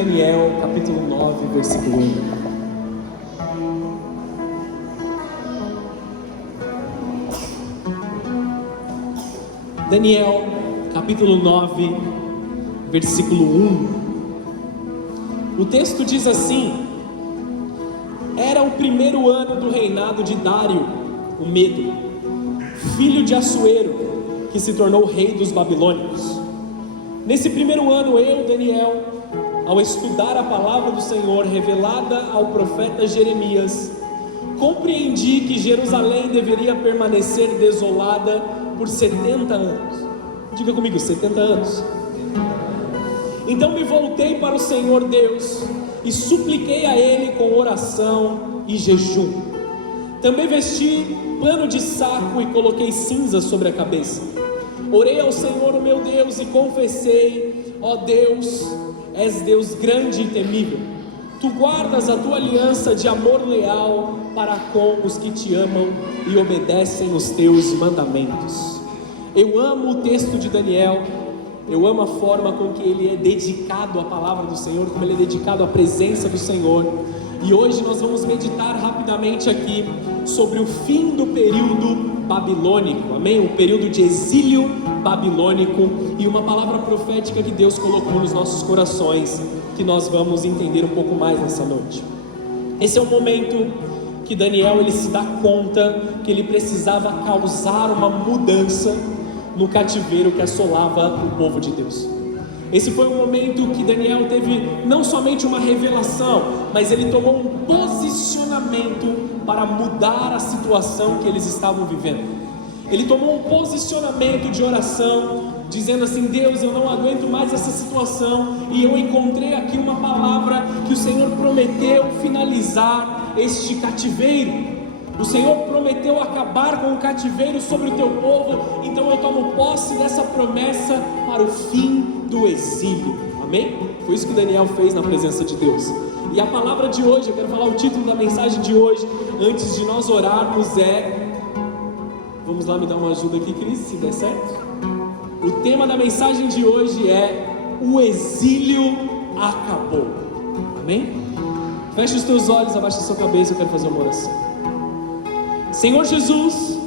Daniel, capítulo 9, versículo 1. Daniel, capítulo 9, versículo 1. O texto diz assim: era o primeiro ano do reinado de Dário, o Medo, filho de Assuero, que se tornou rei dos babilônicos. Nesse primeiro ano, eu, Daniel, ao estudar a palavra do Senhor revelada ao profeta Jeremias, compreendi que Jerusalém deveria permanecer desolada por 70 anos. Diga comigo, 70 anos. Então me voltei para o Senhor Deus e supliquei a Ele com oração e jejum. Também vesti pano de saco e coloquei cinza sobre a cabeça. Orei ao Senhor, o meu Deus, e confessei: ó Deus, és Deus grande e temível. Tu guardas a tua aliança de amor leal para com os que te amam e obedecem os teus mandamentos. Eu amo o texto de Daniel. Eu amo a forma com que ele é dedicado à palavra do Senhor, como ele é dedicado à presença do Senhor. E hoje nós vamos meditar rapidamente aqui sobre o fim do período babilônico, amém? O período de exílio babilônico e uma palavra profética que Deus colocou nos nossos corações, que nós vamos entender um pouco mais nessa noite. Esse é o momento que Daniel ele se dá conta que ele precisava causar uma mudança no cativeiro que assolava o povo de Deus. Esse foi um momento que Daniel teve não somente uma revelação, mas ele tomou um posicionamento para mudar a situação que eles estavam vivendo. Ele tomou um posicionamento de oração, dizendo assim: Deus, eu não aguento mais essa situação, e eu encontrei aqui uma palavra que o Senhor prometeu finalizar este cativeiro. O Senhor prometeu acabar com o cativeiro sobre o teu povo, então eu tomo posse dessa promessa para o fim do exílio, amém? Foi isso que Daniel fez na presença de Deus. E a palavra de hoje, eu quero falar o título da mensagem de hoje, antes de nós orarmos vamos lá, me dar uma ajuda aqui, Cris, se der certo. O tema da mensagem de hoje é: o exílio acabou, amém? Feche os teus olhos, abaixa a sua cabeça, eu quero fazer uma oração. Senhor Jesus,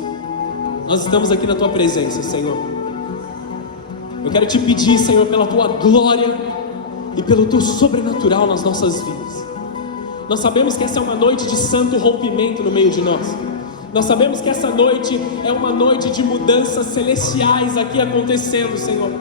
nós estamos aqui na Tua presença, Senhor. Eu quero Te pedir, Senhor, pela Tua glória e pelo Teu sobrenatural nas nossas vidas. Nós sabemos que essa é uma noite de santo rompimento no meio de nós. Nós sabemos que essa noite é uma noite de mudanças celestiais aqui acontecendo, Senhor.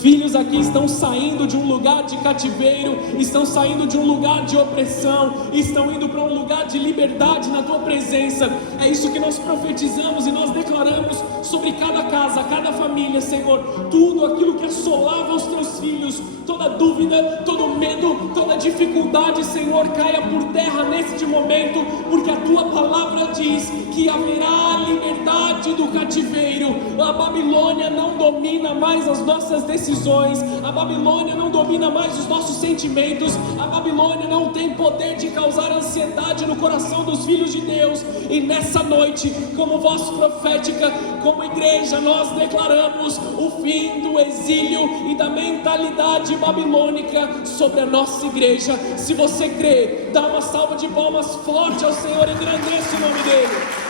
Filhos aqui estão saindo de um lugar de cativeiro, estão saindo de um lugar de opressão, estão indo para um lugar de liberdade na Tua presença. É isso que nós profetizamos e nós declaramos sobre cada casa, cada família, Senhor. Tudo aquilo que assolava os Teus filhos, toda dúvida, todo medo, toda dificuldade, Senhor, caia por terra neste momento, porque a Tua palavra diz que haverá liberdade do cativeiro. A Babilônia não domina mais as nossas decisões, a Babilônia não domina mais os nossos sentimentos, a Babilônia não tem poder de causar ansiedade no coração dos filhos de Deus. E nessa noite, como voz profética, como igreja, nós declaramos o fim do exílio e da mentalidade babilônica sobre a nossa igreja. Se você crê, dá uma salva de palmas forte ao Senhor e engrandeça o nome dele.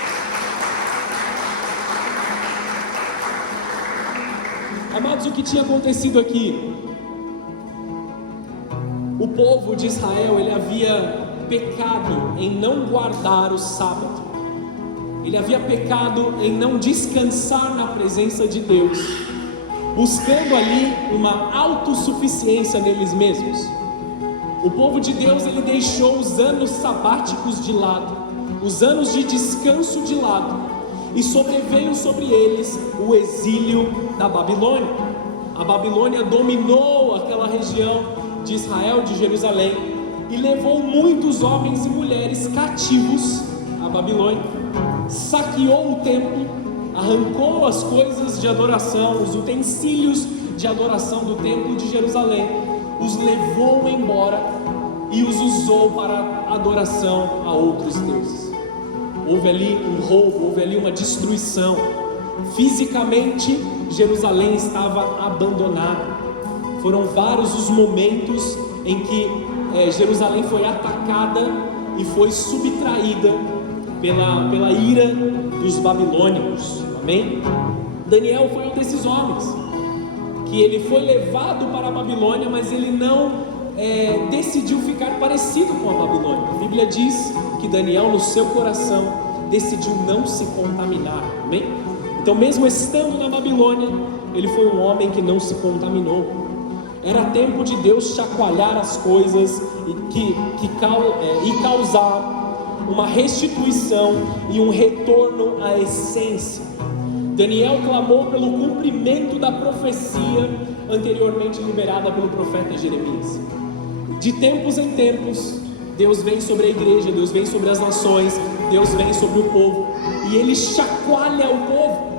Amados, o que tinha acontecido aqui? O povo de Israel, ele havia pecado em não guardar o sábado. Ele havia pecado em não descansar na presença de Deus, buscando ali uma autossuficiência neles mesmos. O povo de Deus, ele deixou os anos sabáticos de lado, os anos de descanso de lado, e sobreveio sobre eles o exílio da Babilônia. A Babilônia dominou aquela região de Israel, de Jerusalém, e levou muitos homens e mulheres cativos à Babilônia. Saqueou o templo, arrancou as coisas de adoração, os utensílios de adoração do templo de Jerusalém, os levou embora e os usou para adoração a outros deuses. Houve ali um roubo, houve ali uma destruição. Fisicamente, Jerusalém estava abandonada. Foram vários os momentos em que Jerusalém foi atacada e foi subtraída pela ira dos babilônicos, amém? Daniel foi um desses homens, que ele foi levado para a Babilônia, mas ele não decidiu ficar parecido com a Babilônia. A Bíblia diz que Daniel, no seu coração, decidiu não se contaminar, amém? Então, mesmo estando na Babilônia, ele foi um homem que não se contaminou. Era tempo de Deus chacoalhar as coisas e causar uma restituição e um retorno à essência. Daniel clamou pelo cumprimento da profecia anteriormente liberada pelo profeta Jeremias. De tempos em tempos, Deus vem sobre a igreja, Deus vem sobre as nações, Deus vem sobre o povo, e Ele chacoalha o povo.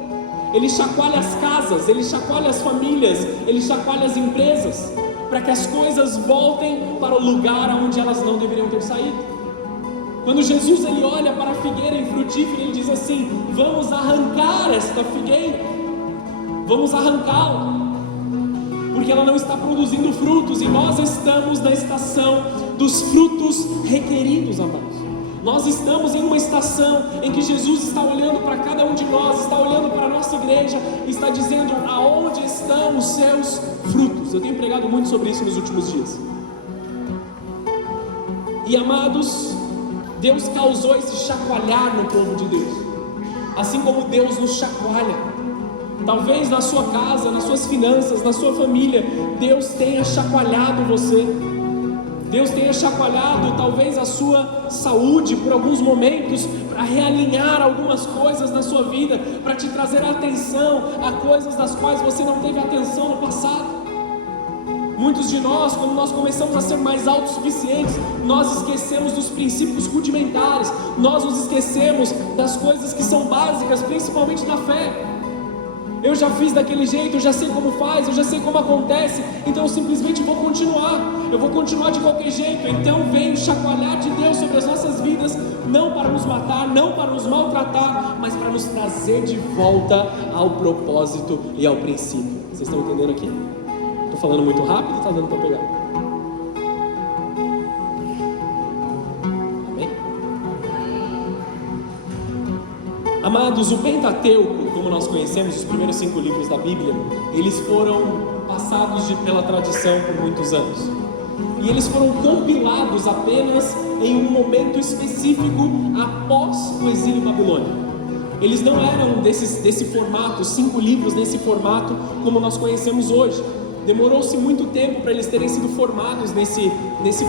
Ele chacoalha as casas, Ele chacoalha as famílias, Ele chacoalha as empresas, para que as coisas voltem para o lugar onde elas não deveriam ter saído. Quando Jesus ele olha para a figueira infrutífera, ele diz assim: vamos arrancar esta figueira, vamos arrancá-la, porque ela não está produzindo frutos, e nós estamos na estação dos frutos requeridos, amados. Nós estamos em uma estação em que Jesus está olhando para cada um de nós, está olhando para a nossa igreja, e está dizendo: aonde estão os seus frutos? Eu tenho pregado muito sobre isso nos últimos dias. E amados, Deus causou esse chacoalhar no povo de Deus, assim como Deus nos chacoalha. Talvez na sua casa, nas suas finanças, na sua família, Deus tenha chacoalhado você. Deus tenha chacoalhado talvez a sua saúde por alguns momentos, para realinhar algumas coisas na sua vida, para te trazer atenção a coisas das quais você não teve atenção no passado. Muitos de nós, quando nós começamos a ser mais autossuficientes, nós esquecemos dos princípios rudimentares, nós nos esquecemos das coisas que são básicas, principalmente da fé. Eu já fiz daquele jeito, eu já sei como faz, eu já sei como acontece, então eu simplesmente vou continuar, eu vou continuar de qualquer jeito. Então vem o chacoalhar de Deus sobre as nossas vidas, não para nos matar, não para nos maltratar, mas para nos trazer de volta ao propósito e ao princípio. Vocês estão entendendo aqui? Estou falando muito rápido ou está dando para pegar? Amém? Amados, o Pentateuco, como nós conhecemos, os primeiros 5 livros da Bíblia, eles foram passados pela tradição por muitos anos. E eles foram compilados apenas em um momento específico após o exílio babilônico. Eles não eram desse formato, 5 livros nesse formato como nós conhecemos hoje. Demorou-se muito tempo para eles terem sido formados nesse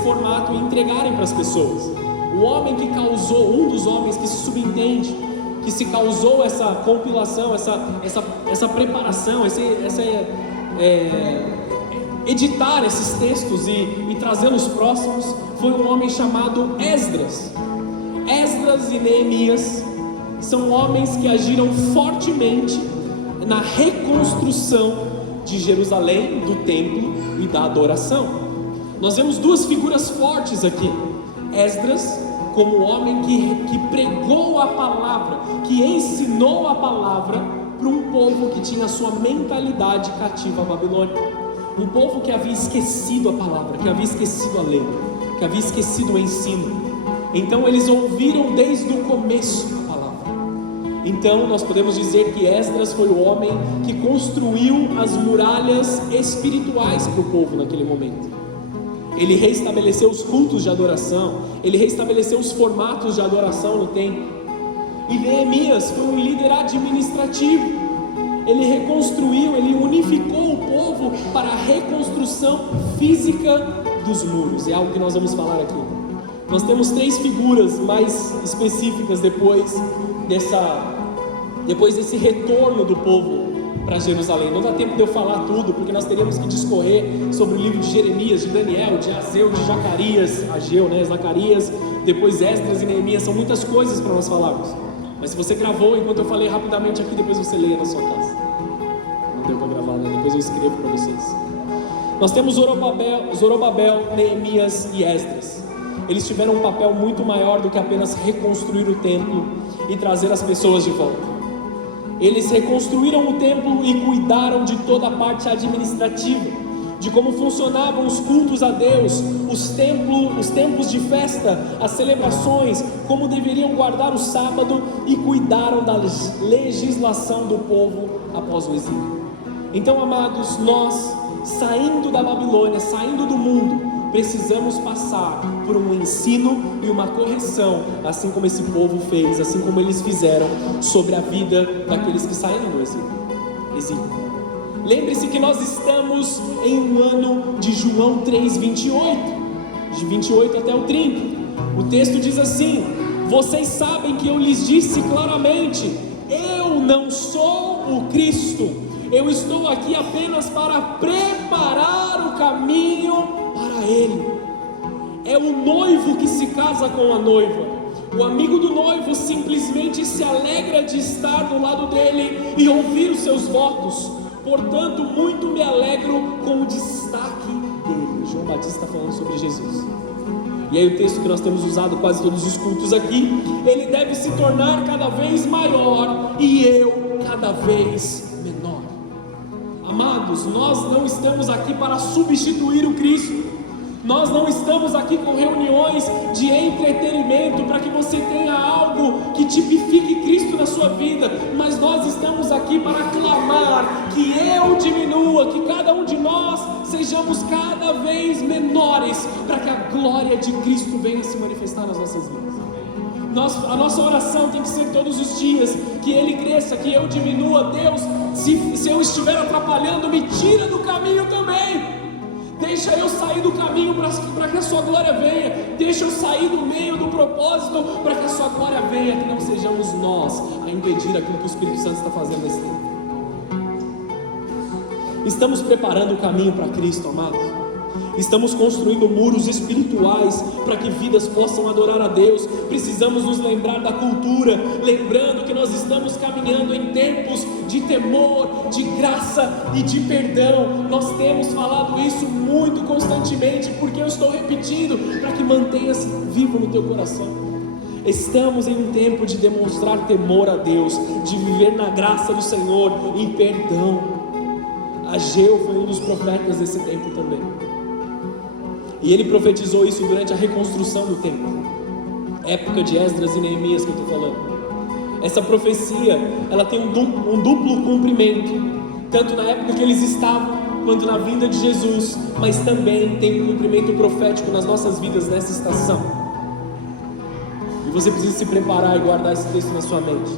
formato e entregarem para as pessoas. O homem que causou, um dos homens que se subentende, que se causou essa compilação, essa preparação, editar esses textos e trazê-los próximos, foi um homem chamado Esdras. Esdras e Neemias são homens que agiram fortemente na reconstrução de Jerusalém, do templo e da adoração. Nós vemos 2 figuras fortes aqui: Esdras, como homem que pregou a palavra, que ensinou a palavra para um povo que tinha a sua mentalidade cativa à Babilônia, um povo que havia esquecido a palavra, que havia esquecido a lei, que havia esquecido o ensino. Então eles ouviram desde o começo a palavra. Então nós podemos dizer que Esdras foi o homem que construiu as muralhas espirituais para o povo naquele momento. Ele reestabeleceu os cultos de adoração, ele reestabeleceu os formatos de adoração no templo. E Neemias foi um líder administrativo. Ele reconstruiu, ele unificou o povo para a reconstrução física dos muros. É algo que nós vamos falar aqui. Nós temos 3 figuras mais específicas depois desse retorno do povo para Jerusalém. Não dá tempo de eu falar tudo, porque nós teríamos que discorrer sobre o livro de Jeremias, de Daniel, de Ageu, de Zacarias, depois Esdras e Neemias. São muitas coisas para nós falarmos. Mas se você gravou enquanto eu falei rapidamente aqui, depois você leia na sua casa. Não deu para gravar, né? Depois eu escrevo para vocês. Nós temos Zorobabel, Neemias e Esdras. Eles tiveram um papel muito maior do que apenas reconstruir o templo e trazer as pessoas de volta. Eles reconstruíram o templo e cuidaram de toda a parte administrativa. de como funcionavam os cultos a Deus, os tempos de festa, as celebrações, como deveriam guardar o sábado, e cuidaram da legislação do povo após o exílio. Então, amados, nós, saindo da Babilônia, saindo do mundo, precisamos passar por um ensino e uma correção, assim como esse povo fez, assim como eles fizeram, sobre a vida daqueles que saíram do exílio. Lembre-se que nós estamos em um ano de João 3:28, de 28 até o 30. O texto diz assim: vocês sabem que eu lhes disse claramente, eu não sou o Cristo, eu estou aqui apenas para preparar o caminho para Ele. É o noivo que se casa com a noiva. O amigo do noivo simplesmente se alegra de estar do lado dele e ouvir os seus votos. Portanto, muito me alegro com o destaque dele. João Batista está falando sobre Jesus. E aí o texto que nós temos usado quase todos os cultos aqui: ele deve se tornar cada vez maior e eu cada vez menor. Amados, nós não estamos aqui para substituir o Cristo. Nós não estamos aqui com reuniões de entretenimento para que você tenha algo que tipifique Cristo na sua vida, mas nós estamos aqui para clamar que eu diminua, que cada um de nós sejamos cada vez menores, para que a glória de Cristo venha se manifestar nas nossas vidas. A nossa oração tem que ser todos os dias, que Ele cresça, que eu diminua. Deus, se eu estiver atrapalhando, me tira do caminho também. Deixa eu sair do caminho para que a sua glória venha. Deixa eu sair do meio do propósito para que a sua glória venha. Que não sejamos nós a impedir aquilo que o Espírito Santo está fazendo nesse tempo. Estamos preparando o caminho para Cristo, amados. Estamos construindo muros espirituais para que vidas possam adorar a Deus. Precisamos nos lembrar da cultura, lembrando que nós estamos caminhando em tempos de temor, de graça e de perdão. Nós temos falado isso muito constantemente, porque eu estou repetindo para que mantenha-se vivo no teu coração. Estamos em um tempo de demonstrar temor a Deus, de viver na graça do Senhor, em perdão. Ageu foi um dos profetas desse tempo também. E ele profetizou isso durante a reconstrução do templo, época de Esdras e Neemias que eu estou falando. Essa profecia, ela tem um duplo cumprimento, tanto na época que eles estavam, quanto na vinda de Jesus, mas também tem um cumprimento profético nas nossas vidas nessa estação. E você precisa se preparar e guardar esse texto na sua mente,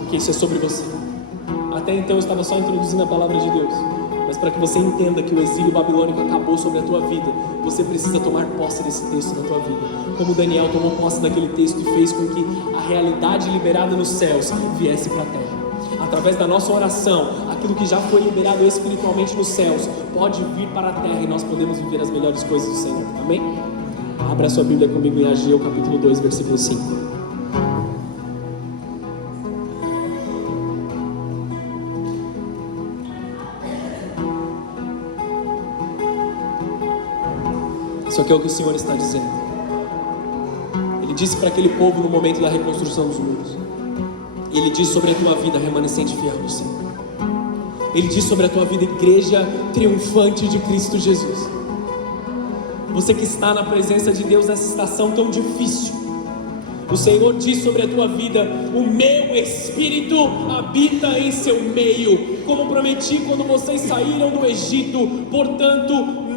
porque isso é sobre você. Até então eu estava só introduzindo a palavra de Deus, mas para que você entenda que o exílio babilônico acabou sobre a tua vida, você precisa tomar posse desse texto na tua vida, como Daniel tomou posse daquele texto e fez com que a realidade liberada nos céus viesse para a terra. Através da nossa oração, aquilo que já foi liberado espiritualmente nos céus pode vir para a terra, e nós podemos viver as melhores coisas do Senhor. Amém? Abra sua Bíblia comigo em Ageu capítulo 2, versículo 5. Isso aqui é o que o Senhor está dizendo. Ele disse para aquele povo no momento da reconstrução dos muros. Ele diz sobre a tua vida, remanescente fiel do Senhor. Ele diz sobre a tua vida, igreja triunfante de Cristo Jesus. Você que está na presença de Deus nessa estação tão difícil, o Senhor diz sobre a tua vida: o meu Espírito habita em seu meio, como prometi quando vocês saíram do Egito. Portanto,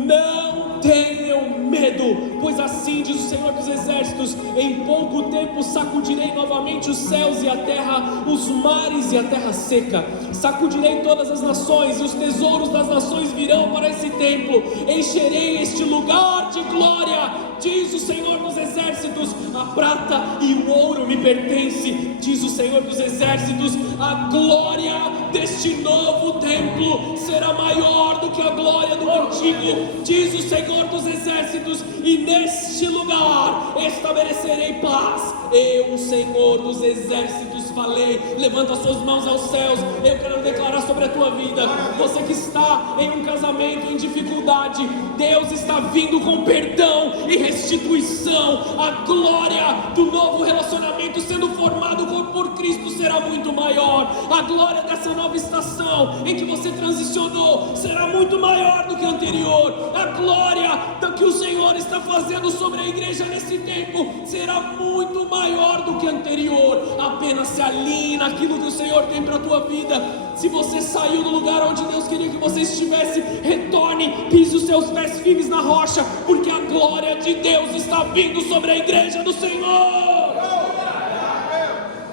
não tenham medo, pois assim diz o Senhor dos Exércitos: em pouco tempo sacudirei novamente os céus e a terra, os mares e a terra seca. Sacudirei todas as nações, e os tesouros das nações virão para esse templo. Encherei este lugar de glória, diz o Senhor dos Exércitos. A prata e o ouro me pertence, diz o Senhor dos Exércitos. A glória deste novo templo será maior do que a glória do antigo, diz o Senhor dos Exércitos. E neste lugar estabelecerei paz. Eu, o Senhor dos Exércitos, falei. Levanta as suas mãos aos céus. Eu quero declarar sobre a tua vida. Você que está em um casamento em dificuldade, Deus está vindo com perdão perdão e restituição. A glória do novo relacionamento sendo formado por Cristo será muito maior. A glória dessa nova estação em que você transicionou será muito maior do que a anterior. A glória do que o Senhor está fazendo sobre a igreja nesse tempo será muito maior do que a anterior. Apenas se alinhe naquilo que o Senhor tem para a tua vida. Se você saiu do lugar onde Deus queria que você estivesse, retorne, pise os seus pés firmes na rocha, porque a glória de Deus está vindo sobre a igreja do Senhor.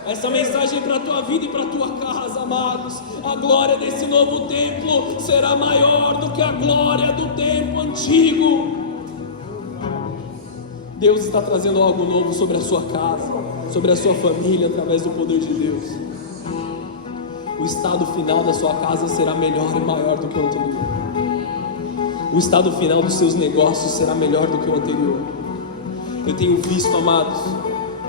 Essa mensagem para a tua vida e para a tua casa, amados. A glória desse novo templo será maior do que a glória do templo antigo. Deus está trazendo algo novo sobre a sua casa, sobre a sua família, através do poder de Deus. O estado final da sua casa será melhor e maior do que o anterior. O estado final dos seus negócios será melhor do que o anterior. Eu tenho visto, amados,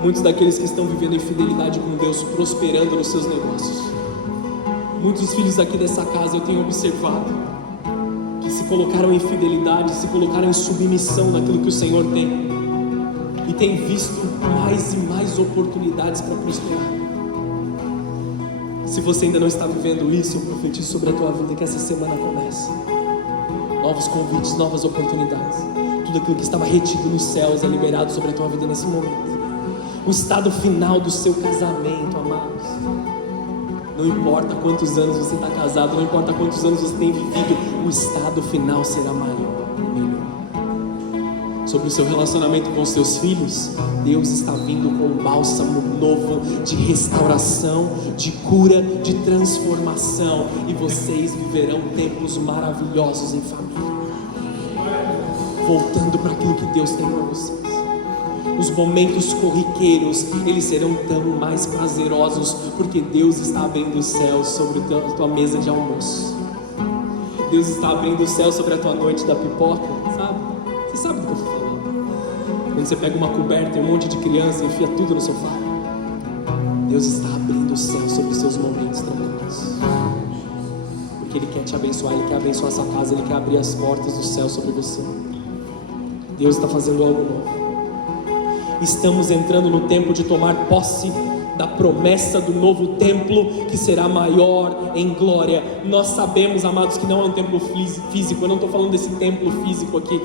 muitos daqueles que estão vivendo em fidelidade com Deus prosperando nos seus negócios. Muitos filhos aqui dessa casa eu tenho observado que se colocaram em fidelidade, se colocaram em submissão naquilo que o Senhor tem, e tem visto mais e mais oportunidades para prosperar. Se você ainda não está vivendo isso, eu profetizo sobre a tua vida que essa semana comece. Novos convites, novas oportunidades. Tudo aquilo que estava retido nos céus é liberado sobre a tua vida nesse momento. O estado final do seu casamento, amados. Não importa quantos anos você está casado, não importa quantos anos você tem vivido, o estado final será maior e melhor. Sobre o seu relacionamento com os seus filhos, Deus está vindo com um bálsamo novo de restauração, de cura, de transformação, e vocês viverão tempos maravilhosos em família, voltando para aquilo que Deus tem para vocês. Os momentos corriqueiros, eles serão tão mais prazerosos, porque Deus está abrindo os céus sobre a tua mesa de almoço. Deus está abrindo o céu sobre a tua noite da pipoca, sabe? Você sabe do que eu estou falando? Quando você pega uma coberta e um monte de criança e enfia tudo no sofá. Deus está abrindo o céu sobre os seus momentos tranquilos, porque Ele quer te abençoar, Ele quer abençoar essa casa, Ele quer abrir as portas do céu sobre você. Deus está fazendo algo novo. Estamos entrando no tempo de tomar posse da promessa do novo templo, que será maior em glória. Nós sabemos, amados, que não é um templo físico. Eu não estou falando desse templo físico aqui.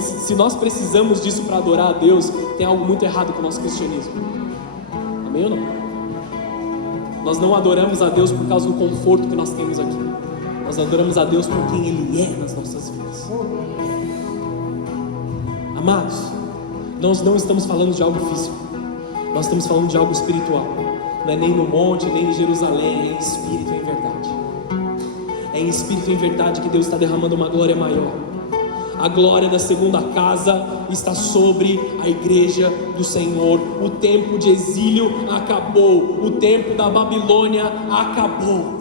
Se nós precisamos disso para adorar a Deus, tem algo muito errado com o nosso cristianismo. Amém ou não? Nós não adoramos a Deus por causa do conforto que nós temos aqui. Nós adoramos a Deus por quem Ele é nas nossas vidas. Amados, nós não estamos falando de algo físico, nós estamos falando de algo espiritual. Não é nem no monte, nem em Jerusalém, é em espírito e em verdade. É em espírito e em verdade que Deus está derramando uma glória maior. A glória da segunda casa está sobre a igreja do Senhor. O tempo de exílio acabou, o tempo da Babilônia acabou.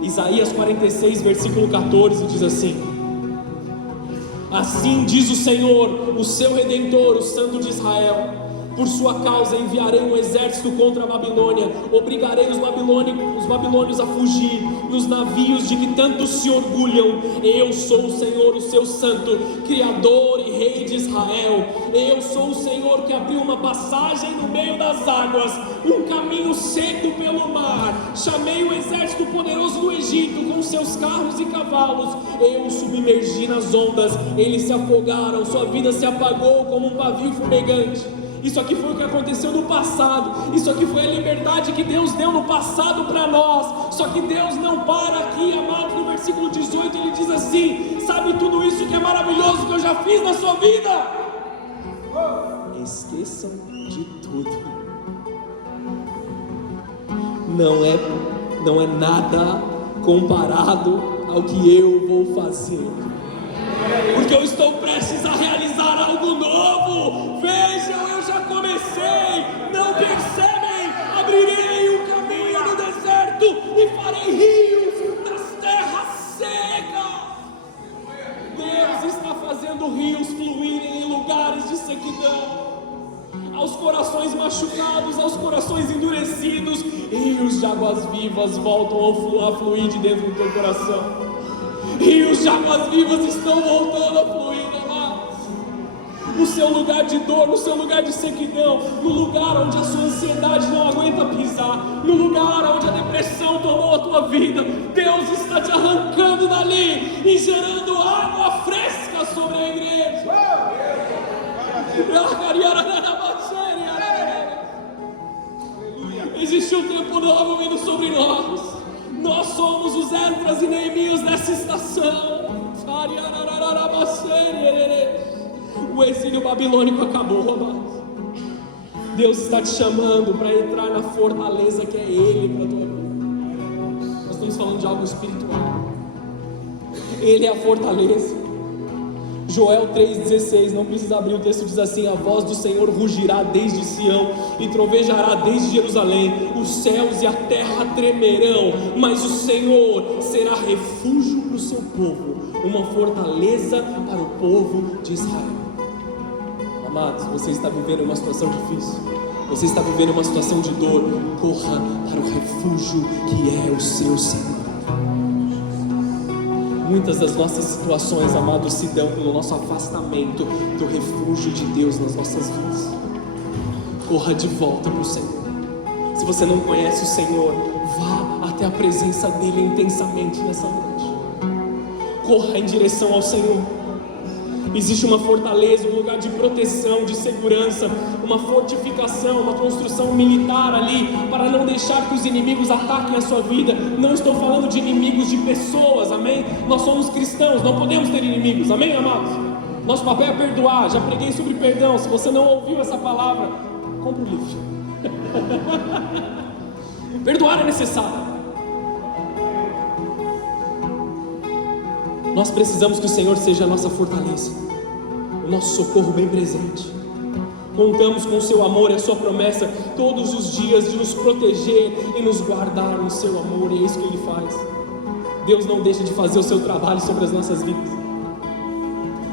Isaías 46, versículo 14 diz assim: assim diz o Senhor, o seu Redentor, o Santo de Israel: por sua causa enviarei um exército contra a Babilônia, obrigarei os babilônios a fugir nos navios de que tanto se orgulham. Eu sou o Senhor, o seu santo, Criador e Rei de Israel. Eu sou o Senhor que abriu uma passagem no meio das águas, um caminho seco pelo mar. Chamei o exército poderoso do Egito com seus carros e cavalos. Eu os submergi nas ondas, eles se afogaram, sua vida se apagou como um pavio fumegante. Isso aqui foi o que aconteceu no passado. Isso aqui foi a liberdade que Deus deu no passado para nós. Só que Deus não para aqui, amado. No versículo 18 Ele diz assim: sabe tudo isso que é maravilhoso que eu já fiz na sua vida? Esqueçam de tudo. Não é nada comparado ao que eu vou fazer, porque eu estou prestes a realizar algo novo. Vejam, eu já comecei. Não percebem? Abrirei um caminho no deserto e farei rios nas terras secas. Deus está fazendo rios fluírem em lugares de sequidão. Aos corações machucados, aos corações endurecidos, rios de águas vivas voltam a fluir de dentro do teu coração. Rios de águas vivas estão voltando a fluir, amados. no seu lugar de dor, no seu lugar de sequidão, no lugar onde a sua ansiedade não aguenta pisar, no lugar onde a depressão tomou a tua vida. Deus está te arrancando dali e gerando água fresca sobre a igreja. Existe um tempo novo vindo sobre nós. Nós somos os Esdras e Neemias dessa estação. O exílio babilônico acabou, amados. Deus está te chamando para entrar na fortaleza que é Ele para a tua vida. Nós estamos falando de algo espiritual. Ele é a fortaleza. Joel 3,16, não precisa abrir, o texto diz assim: a voz do Senhor rugirá desde Sião e trovejará desde Jerusalém, os céus e a terra tremerão, mas o Senhor será refúgio para o seu povo, uma fortaleza para o povo de Israel. Amados, você está vivendo uma situação difícil, você está vivendo uma situação de dor, corra para o refúgio que é o seu Senhor. Muitas das nossas situações, amados, se dão pelo nosso afastamento do refúgio de Deus nas nossas vidas. Corra de volta para o Senhor. Se você não conhece o Senhor, vá até a presença dEle intensamente nessa noite. Corra em direção ao Senhor. Existe uma fortaleza, um lugar de proteção, de segurança, uma fortificação, uma construção militar ali, para não deixar que os inimigos ataquem a sua vida. Não estou falando de inimigos de pessoas, amém? Nós somos cristãos, não podemos ter inimigos, amém, amados? Nosso papel é perdoar. Já preguei sobre perdão. Se você não ouviu essa palavra, compre o livro. Perdoar é necessário. Nós precisamos que o Senhor seja a nossa fortaleza, o nosso socorro bem presente. Contamos com o seu amor e a sua promessa todos os dias de nos proteger e nos guardar no seu amor, e é isso que Ele faz. Deus não deixa de fazer o seu trabalho sobre as nossas vidas.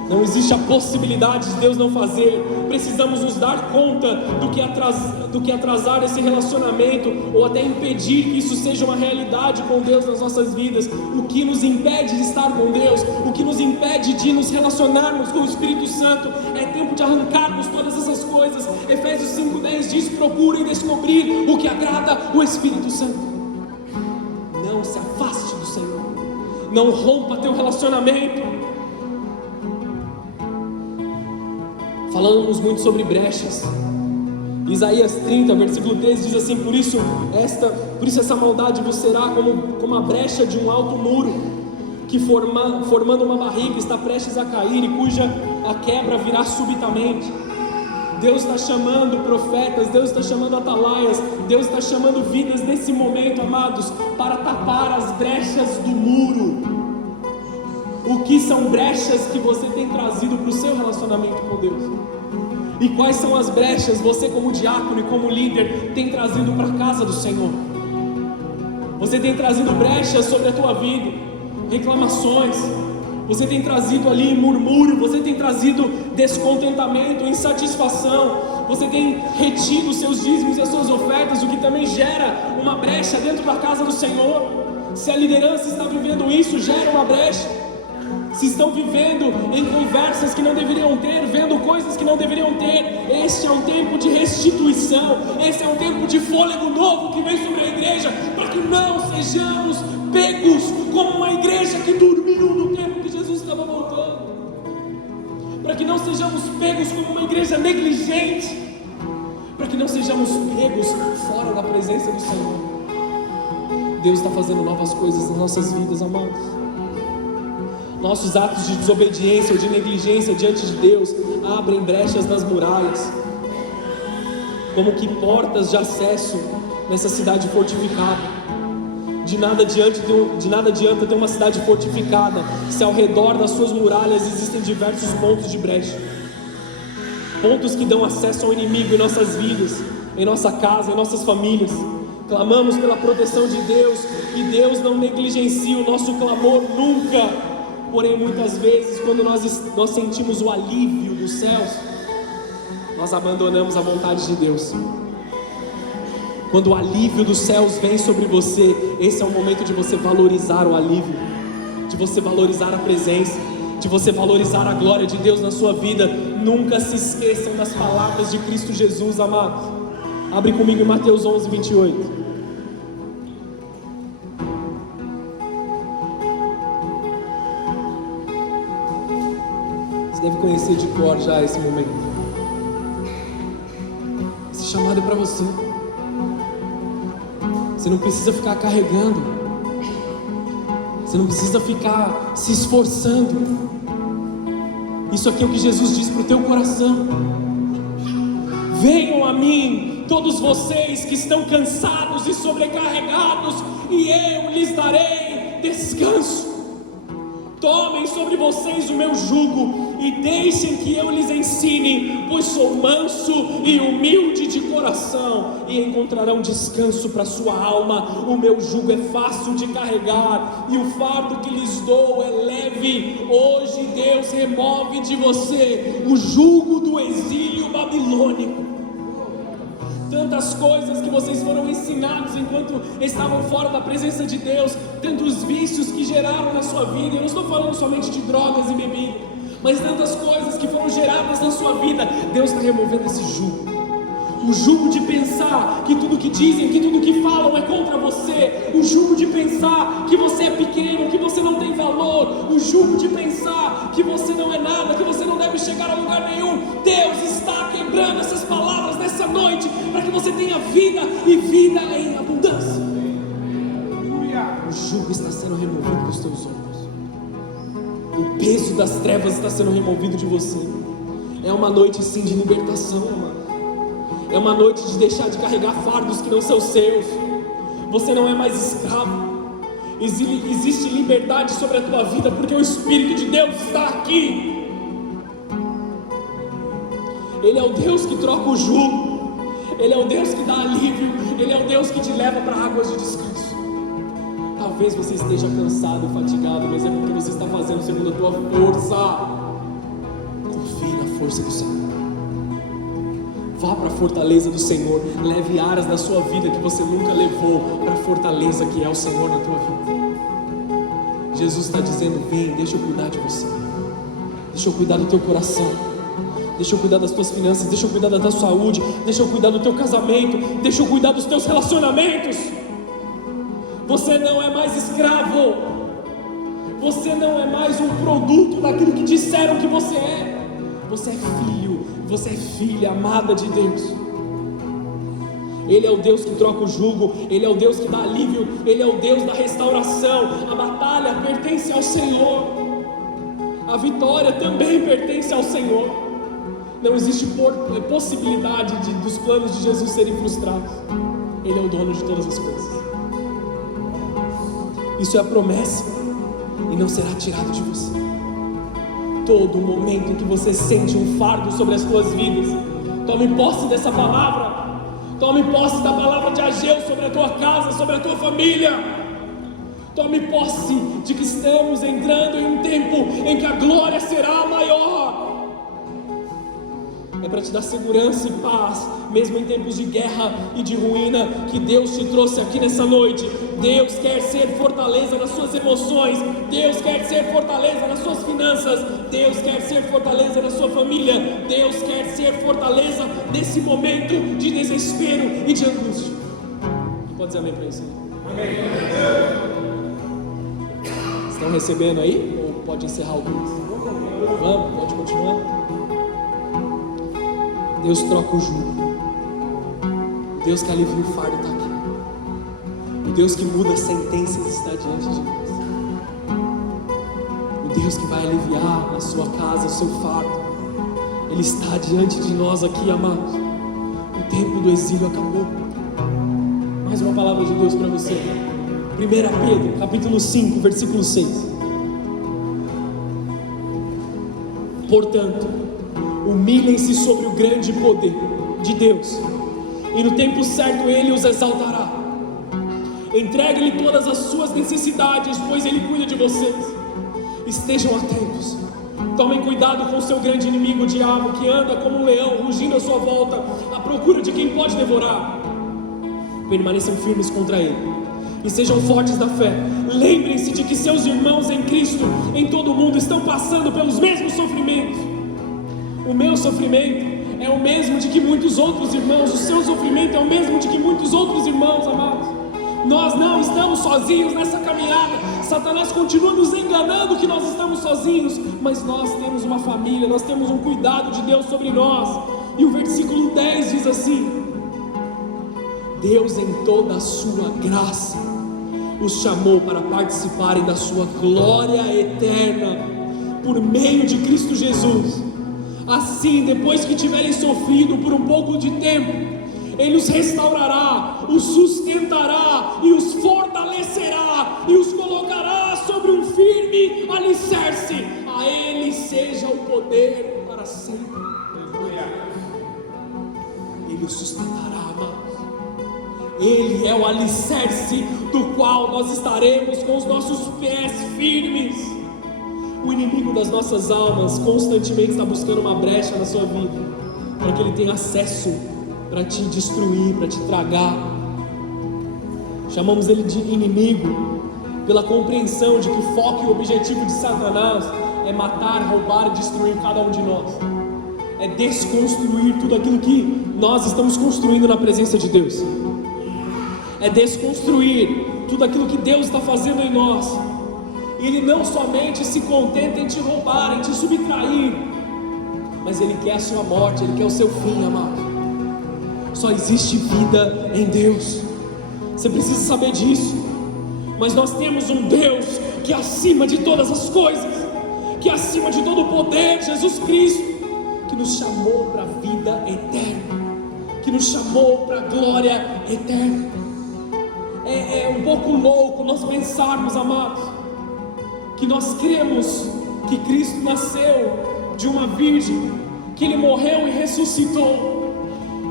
Não existe a possibilidade de Deus não fazer. Precisamos nos dar conta do que atrasar esse relacionamento, ou até impedir que isso seja uma realidade com Deus nas nossas vidas. O que nos impede de estar com Deus, o que nos impede de nos relacionarmos com o Espírito Santo. É tempo de arrancarmos todas essas coisas. Efésios 5:10 diz: procurem descobrir o que agrada o Espírito Santo. Não se afaste do Senhor, não rompa teu relacionamento. Falamos muito sobre brechas. Isaías 30, versículo 13 diz assim: por isso essa maldade vos será como a brecha de um alto muro, que formando uma barriga está prestes a cair, e cuja a quebra virá subitamente. Deus está chamando profetas, Deus está chamando atalaias, Deus está chamando vidas nesse momento, amados, para tapar as brechas do muro. O que são brechas que você tem trazido para o seu relacionamento com Deus? E quais são as brechas você, como diácono e como líder, tem trazido para a casa do Senhor? Você tem trazido brechas sobre a tua vida, reclamações, você tem trazido ali murmúrio, você tem trazido descontentamento, insatisfação, você tem retido os seus dízimos e as suas ofertas, o que também gera uma brecha dentro da casa do Senhor. Se a liderança está vivendo isso, gera uma brecha. Se estão vivendo em conversas que não deveriam ter, vendo coisas que não deveriam ter, este é um tempo de restituição, esse é um tempo de fôlego novo que vem sobre a igreja, para que não sejamos pegos como uma igreja que dormiu no tempo que Jesus estava voltando, para que não sejamos pegos como uma igreja negligente, para que não sejamos pegos fora da presença do Senhor. Deus está fazendo novas coisas nas nossas vidas, amados. Nossos atos de desobediência ou de negligência diante de Deus abrem brechas nas muralhas, como que portas de acesso nessa cidade fortificada. De nada adianta ter uma cidade fortificada se ao redor das suas muralhas existem diversos pontos de brecha, pontos que dão acesso ao inimigo em nossas vidas, em nossa casa, em nossas famílias. Clamamos pela proteção de Deus, e Deus não negligencia o nosso clamor nunca. Porém, muitas vezes, quando nós sentimos o alívio dos céus, nós abandonamos a vontade de Deus. Quando o alívio dos céus vem sobre você, esse é o momento de você valorizar o alívio, de você valorizar a presença, de você valorizar a glória de Deus na sua vida. Nunca se esqueçam das palavras de Cristo Jesus, amados. Abre comigo em Mateus 11, 28. Você deve conhecer de cor já esse momento. Esse chamado é para você. Você não precisa ficar carregando. Você não precisa ficar se esforçando. Isso aqui é o que Jesus diz para o teu coração. Venham a mim, todos vocês que estão cansados e sobrecarregados, e eu lhes darei descanso. Tomem sobre vocês o meu jugo e deixem que eu lhes ensine, pois sou manso e humilde de coração, e encontrarão descanso para sua alma. O meu jugo é fácil de carregar e o fardo que lhes dou é leve. Hoje Deus remove de você o jugo do exílio babilônico. Tantas coisas que vocês foram ensinados enquanto estavam fora da presença de Deus, tantos vícios que geraram na sua vida. Eu não estou falando somente de drogas e bebida, mas tantas coisas que foram geradas na sua vida. Deus está removendo esse jugo. O jugo de pensar que tudo que dizem, que tudo que falam é contra você. O jugo de pensar que você é pequeno, que você não tem valor. O jugo de pensar que você não é nada, que você não deve chegar a lugar nenhum. Deus está quebrando essas palavras nessa noite, para que você tenha vida e vida em abundância. O jugo está sendo removido dos teus ombros. O peso das trevas está sendo removido de você. É uma noite sim de libertação, amado. É uma noite de deixar de carregar fardos que não são seus. Você não é mais escravo. Existe liberdade sobre a tua vida, porque o Espírito de Deus está aqui. Ele é o Deus que troca o jugo. Ele é o Deus que dá alívio. Ele é o Deus que te leva para águas de descanso. Talvez você esteja cansado e fatigado, mas é porque você está fazendo segundo a tua força. Confie na força do Senhor. Vá para a fortaleza do Senhor. Leve aras da sua vida que você nunca levou para a fortaleza que é o Senhor na tua vida. Jesus está dizendo: vem, deixa eu cuidar de você. Deixa eu cuidar do teu coração. Deixa eu cuidar das tuas finanças. Deixa eu cuidar da tua saúde. Deixa eu cuidar do teu casamento. Deixa eu cuidar dos teus relacionamentos. Você não é mais escravo. Você não é mais um produto daquilo que disseram que você é. Você é filho, você é filha amada de Deus. Ele é o Deus que troca o jugo. Ele é o Deus que dá alívio. Ele é o Deus da restauração. A batalha pertence ao Senhor. A vitória também pertence ao Senhor. Não existe possibilidade dos planos de Jesus serem frustrados. Ele é o dono de todas as coisas. Isso é a promessa e não será tirado de você. Todo momento em que você sente um fardo sobre as tuas vidas, tome posse dessa palavra. Tome posse da palavra de Ageu sobre a tua casa, sobre a tua família. Tome posse de que estamos entrando em um tempo em que a glória será maior. É para te dar segurança e paz, mesmo em tempos de guerra e de ruína, que Deus te trouxe aqui nessa noite. Deus quer ser fortaleza nas suas emoções. Deus quer ser fortaleza nas suas finanças. Deus quer ser fortaleza na sua família. Deus quer ser fortaleza nesse momento de desespero e de angústia. Pode dizer amém para isso? Amém. Estão recebendo aí? Ou pode encerrar o culto? Vamos, pode continuar? Deus troca o jugo. O Deus que alivia o fardo está aqui. O Deus que muda sentenças está diante de nós. O Deus que vai aliviar a sua casa, o seu fardo, Ele está diante de nós aqui, amados. O tempo do exílio acabou. Mais uma palavra de Deus para você. 1 Pedro, capítulo 5, versículo 6. Portanto, humilhem-se sobre o grande poder de Deus, e no tempo certo Ele os exaltará. Entregue-lhe todas as suas necessidades, pois Ele cuida de vocês. Estejam atentos. Tomem cuidado com o seu grande inimigo, o diabo, que anda como um leão, rugindo à sua volta, à procura de quem pode devorar. Permaneçam firmes contra ele, e sejam fortes da fé. Lembrem-se de que seus irmãos em Cristo, em todo o mundo, estão passando pelos mesmos sofrimentos. O meu sofrimento é o mesmo de que muitos outros irmãos, o seu sofrimento é o mesmo de que muitos outros irmãos, amados. Nós não estamos sozinhos nessa caminhada. Satanás continua nos enganando que nós estamos sozinhos, mas nós temos uma família, nós temos um cuidado de Deus sobre nós. E o versículo 10 diz assim: Deus, em toda a sua graça, os chamou para participarem da sua glória eterna por meio de Cristo Jesus. Assim, depois que tiverem sofrido por um pouco de tempo, Ele os restaurará, os sustentará e os fortalecerá e os colocará sobre um firme alicerce. A Ele seja o poder para sempre. Ele os sustentará, amados. Ele é o alicerce do qual nós estaremos com os nossos pés firmes. O inimigo das nossas almas constantemente está buscando uma brecha na sua vida, para que ele tenha acesso, para te destruir, para te tragar. Chamamos ele de inimigo pela compreensão de que o foco e o objetivo de Satanás é matar, roubar e destruir cada um de nós. É desconstruir tudo aquilo que nós estamos construindo na presença de Deus. É desconstruir tudo aquilo que Deus está fazendo em nós. Ele não somente se contenta em te roubar, em te subtrair, mas Ele quer a sua morte, Ele quer o seu fim, amado. Só existe vida em Deus. Você precisa saber disso. Mas nós temos um Deus que é acima de todas as coisas, que é acima de todo o poder, Jesus Cristo, que nos chamou para a vida eterna, que nos chamou para a glória eterna. É um pouco louco nós pensarmos, amados, que nós cremos que Cristo nasceu de uma virgem, que Ele morreu e ressuscitou,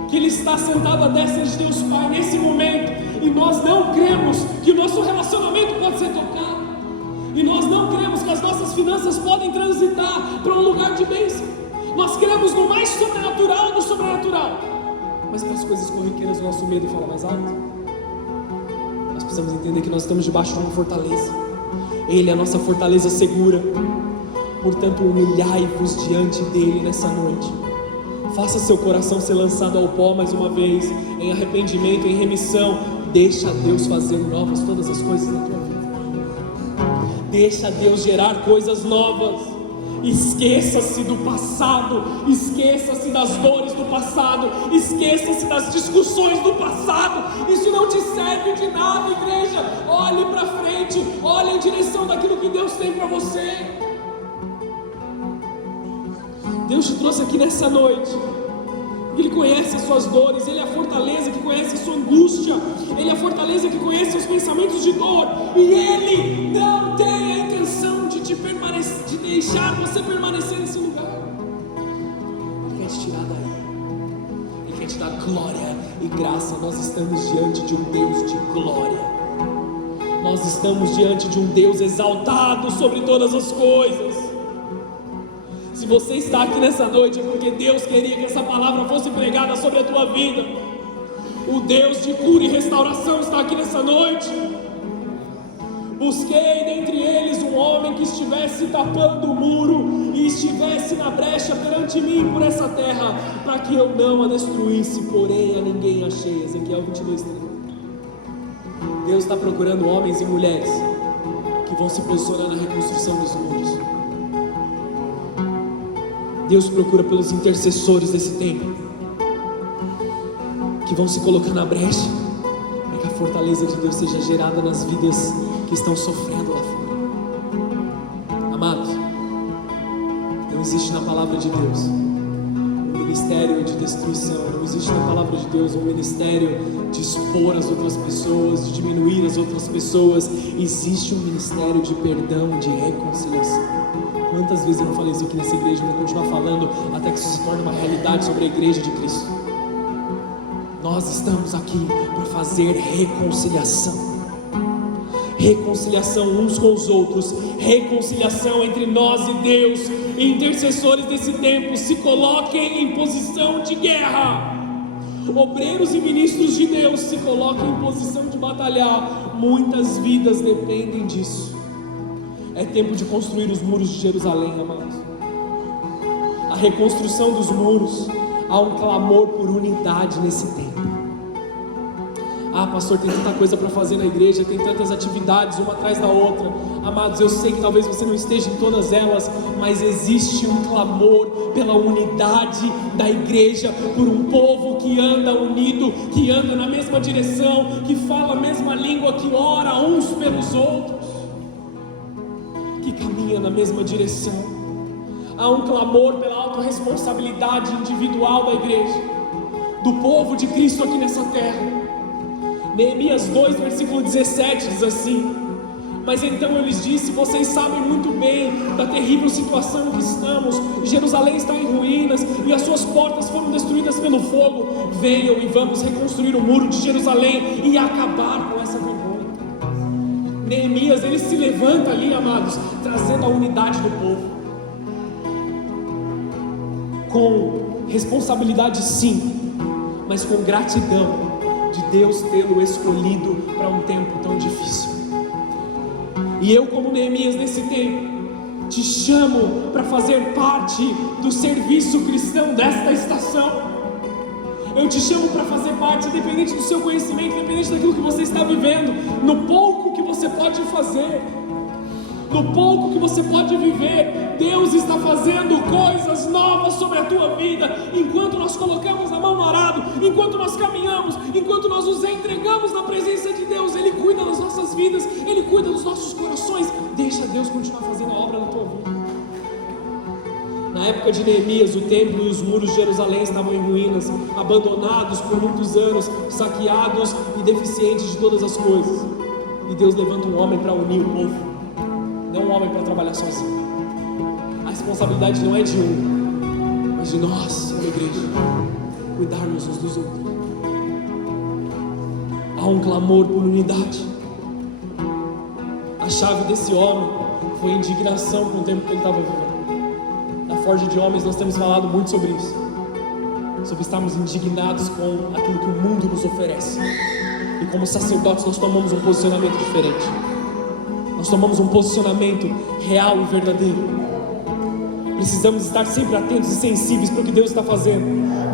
que Ele está sentado à destra de Deus Pai nesse momento, e nós não cremos que o nosso relacionamento pode ser tocado, e nós não cremos que as nossas finanças podem transitar para um lugar de bênção. Nós cremos no mais sobrenatural do sobrenatural, mas para as coisas corriqueiras o nosso medo fala mais alto. Nós precisamos entender que nós estamos debaixo de uma fortaleza. Ele é a nossa fortaleza segura. Portanto, humilhai-vos diante dele nessa noite. Faça seu coração ser lançado ao pó mais uma vez, em arrependimento, em remissão. Deixa Deus fazer novas todas as coisas na tua vida. Deixa Deus gerar coisas novas. Esqueça-se do passado, esqueça-se das dores do passado, esqueça-se das discussões do passado. Isso não te serve de nada, igreja. Olhe para frente, olhe em direção daquilo que Deus tem para você. Deus te trouxe aqui nessa noite. Ele conhece as suas dores, Ele é a fortaleza que conhece a sua angústia, Ele é a fortaleza que conhece os pensamentos de dor, e Ele não tem a intenção de deixar você permanecer nesse lugar. Ele quer te tirar daí, Ele quer te dar glória e graça. Nós estamos diante de um Deus de glória, nós estamos diante de um Deus exaltado sobre todas as coisas. Se você está aqui nessa noite é porque Deus queria que essa palavra fosse pregada sobre a tua vida. O Deus de cura e restauração está aqui nessa noite. Busquei dentre eles um homem que estivesse tapando o muro e estivesse na brecha perante mim por essa terra, para que eu não a destruísse, porém a ninguém achei. Ezequiel 22:3. Deus está procurando homens e mulheres que vão se posicionar na reconstrução dos muros. Deus procura pelos intercessores desse tempo, que vão se colocar na brecha, para que a fortaleza de Deus seja gerada nas vidas que estão sofrendo lá fora. Amados, não existe na palavra de Deus um ministério de destruição, não existe na palavra de Deus um ministério de expor as outras pessoas, de diminuir as outras pessoas. Existe um ministério de perdão, de reconciliação. Quantas vezes eu não falei isso aqui nessa igreja? Eu vou continuar falando até que isso se torne uma realidade sobre a igreja de Cristo. Nós estamos aqui para fazer reconciliação. Reconciliação uns com os outros, reconciliação entre nós e Deus. Intercessores desse tempo, se coloquem em posição de guerra. obreiros e ministros de Deus se colocam em posição de batalhar, muitas vidas dependem disso. É tempo de construir os muros de Jerusalém, amados. A reconstrução dos muros, há um clamor por unidade nesse tempo. Ah, pastor, tem tanta coisa para fazer na igreja, tem tantas atividades, uma atrás da outra. Amados, eu sei que talvez você não esteja em todas elas, mas existe um clamor pela unidade da igreja, por um povo que anda unido, que anda na mesma direção, que fala a mesma língua, que ora uns pelos outros, que caminha na mesma direção. Há um clamor pela autorresponsabilidade individual da igreja, do povo de Cristo aqui nessa terra. Neemias 2, versículo 17 diz assim: mas então eu lhes disse, vocês sabem muito bem da terrível situação em que estamos. Jerusalém está em ruínas e as suas portas foram destruídas pelo fogo. Venham e vamos reconstruir o muro de Jerusalém e acabar com essa vergonha. Neemias, ele se levanta ali, amados, trazendo a unidade do povo, com responsabilidade sim, mas com gratidão de Deus tê-lo escolhido para um tempo tão difícil. E eu, como Neemias nesse tempo, te chamo para fazer parte do serviço cristão desta estação. Eu te chamo para fazer parte, independente do seu conhecimento, independente daquilo que você está vivendo, no pouco que você pode fazer, no pouco que você pode viver, Deus está fazendo coisas novas sobre a tua vida. Enquanto nós colocamos a mão no arado, enquanto nós caminhamos, enquanto nós nos entregamos na presença de Deus, Ele cuida das nossas vidas, Ele cuida dos nossos corações. Deixa Deus continuar fazendo a obra na tua vida. Na época de Neemias, o templo e os muros de Jerusalém estavam em ruínas, abandonados por muitos anos, saqueados e deficientes de todas as coisas. E Deus levanta um homem para unir o povo, não um homem para trabalhar sozinho. A responsabilidade não é de um, mas de nós, como igreja, cuidarmos uns dos outros. Há um clamor por unidade. A chave desse homem foi indignação com o tempo que ele estava vivendo. Na Forja de Homens nós temos falado muito sobre isso, sobre estarmos indignados com aquilo que o mundo nos oferece. E como sacerdotes nós tomamos um posicionamento diferente. Nós tomamos um posicionamento real e verdadeiro. Precisamos estar sempre atentos e sensíveis para o que Deus está fazendo.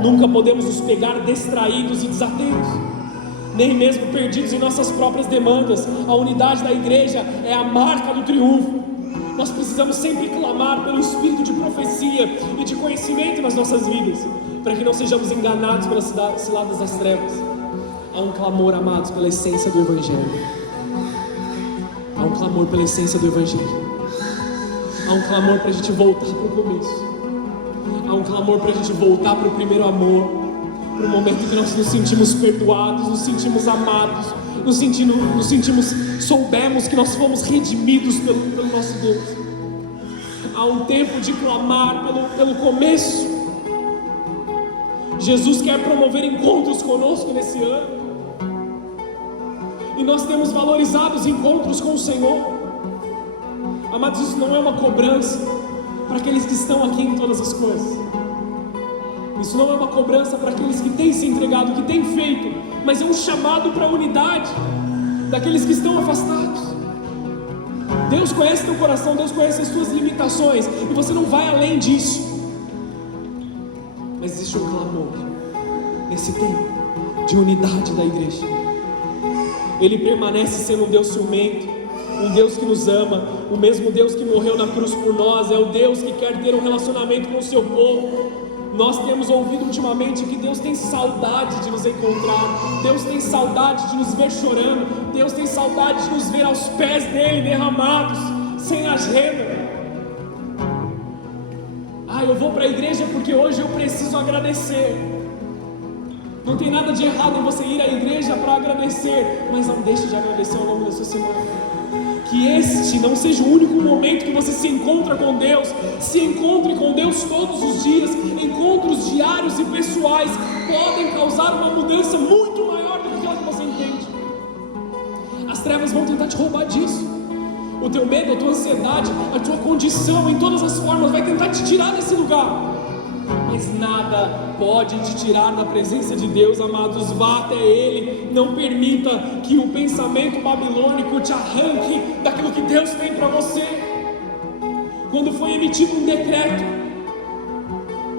Nunca podemos nos pegar distraídos e desatentos, nem mesmo perdidos em nossas próprias demandas. A unidade da igreja é a marca do triunfo. Nós precisamos sempre clamar pelo espírito de profecia e de conhecimento nas nossas vidas, para que não sejamos enganados pelas ciladas das trevas. Há um clamor, amados, pela essência do Evangelho. Há um clamor pela essência do Evangelho. Há um clamor para a gente voltar para o começo. Há um clamor para a gente voltar para o primeiro amor, para o momento em que nós nos sentimos perdoados, nos sentimos amados, soubemos que nós fomos redimidos pelo nosso Deus. Há um tempo de clamar pelo começo. Jesus quer promover encontros conosco nesse ano, e nós temos valorizado os encontros com o Senhor. Amados, isso não é uma cobrança para aqueles que estão aqui em todas as coisas. Isso não é uma cobrança para aqueles que têm se entregado, que têm feito, mas é um chamado para a unidade daqueles que estão afastados. Deus conhece teu coração, Deus conhece as tuas limitações, e você não vai além disso. Mas existe um clamor nesse tempo de unidade da igreja. Ele permanece sendo um Deus ciumento, um Deus que nos ama, o mesmo Deus que morreu na cruz por nós, é o Deus que quer ter um relacionamento com o seu povo. Nós temos ouvido ultimamente que Deus tem saudade de nos encontrar, Deus tem saudade de nos ver chorando, Deus tem saudade de nos ver aos pés dele, derramados, sem agenda. Eu vou para a igreja porque hoje eu preciso agradecer. Não tem nada de errado em você ir à igreja para agradecer, mas não deixe de agradecer ao longo da sua semana. Que este não seja o único momento que você se encontra com Deus. Se encontre com Deus todos os dias. Encontros diários e pessoais podem causar uma mudança muito maior do que aquela que você entende. As trevas vão tentar te roubar disso. O teu medo, a tua ansiedade, a tua condição, em todas as formas, vai tentar te tirar desse lugar. Mas mas nada pode te tirar da presença de Deus, amados. Vá até Ele, não permita que o pensamento babilônico te arranque daquilo que Deus tem para você. Quando foi emitido um decreto